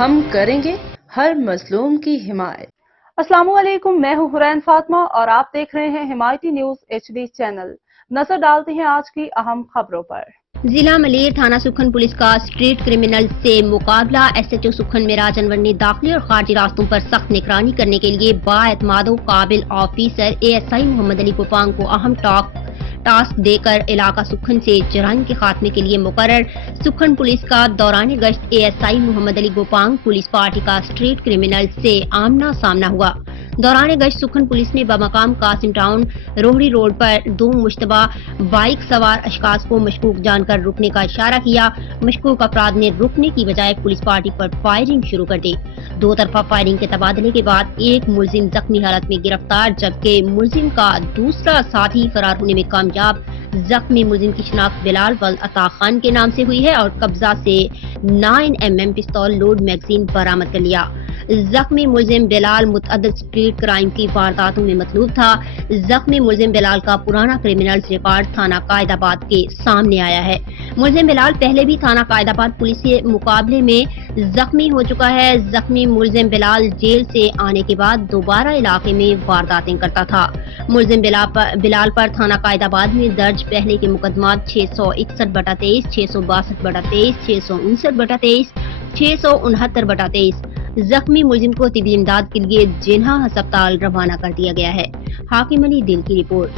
ہم کریں گے ہر مظلوم کی حمایت۔ السلام علیکم، میں ہوں حرین فاطمہ اور آپ دیکھ رہے ہیں حمایتی نیوز HD چینل۔ نظر ڈالتے ہیں آج کی اہم خبروں پر۔ ضلع ملیر تھانہ سکھن پولیس کا اسٹریٹ کرمنل سے مقابلہ۔ SHO سکھن معراج انور نے داخلی اور خارجی راستوں پر سخت نگرانی کرنے کے لیے بااعتماد و قابل آفیسر ASI محمد علی گوپانگ کو اہم ٹاسک دے کر علاقہ سکھن سے جرائم کے خاتمے کے لیے مقرر۔ سکھن پولیس کا دوران گشت ASI محمد علی گوپانگ پولیس پارٹی کا اسٹریٹ کرمنل سے آمنا سامنا ہوا۔ دوران گشت سکھن پولیس نے بمقام قاسم ٹاؤن روہڑی روڈ پر 2 مشتبہ بائیک سوار اشخاص کو مشکوک جان کر رکنے کا اشارہ کیا۔ مشکوک افراد نے رکنے کی بجائے پولیس پارٹی پر فائرنگ شروع کر دی۔ 2 طرفہ فائرنگ کے تبادلے کے بعد ایک ملزم زخمی حالت میں گرفتار، جبکہ ملزم کا دوسرا ساتھی فرار ہونے میں کامیاب۔ زخمی ملزم کی شناخت بلال ولد عطا خان کے نام سے ہوئی ہے اور قبضہ سے 9mm پستول لوڈ میگزین برآمد کر لیا۔ زخمی ملزم بلال متعدد اسٹریٹ کرائم کی وارداتوں میں مطلوب تھا۔ زخمی ملزم بلال کا پرانا کرمنلز ریکارڈ تھانہ قائد آباد کے سامنے آیا ہے۔ ملزم بلال پہلے بھی تھانہ قائد آباد پولیس کے مقابلے میں زخمی ہو چکا ہے۔ زخمی ملزم بلال جیل سے آنے کے بعد دوبارہ علاقے میں وارداتیں کرتا تھا۔ ملزم بلال پر تھانہ قائد آباد میں درج پہلے کے مقدمات 661/23، 662/23، 659/23، 669/23۔ زخمی ملزم کو طبی امداد کے لیے جناح ہسپتال روانہ کر دیا گیا ہے۔ حاکم علی دل کی رپورٹ۔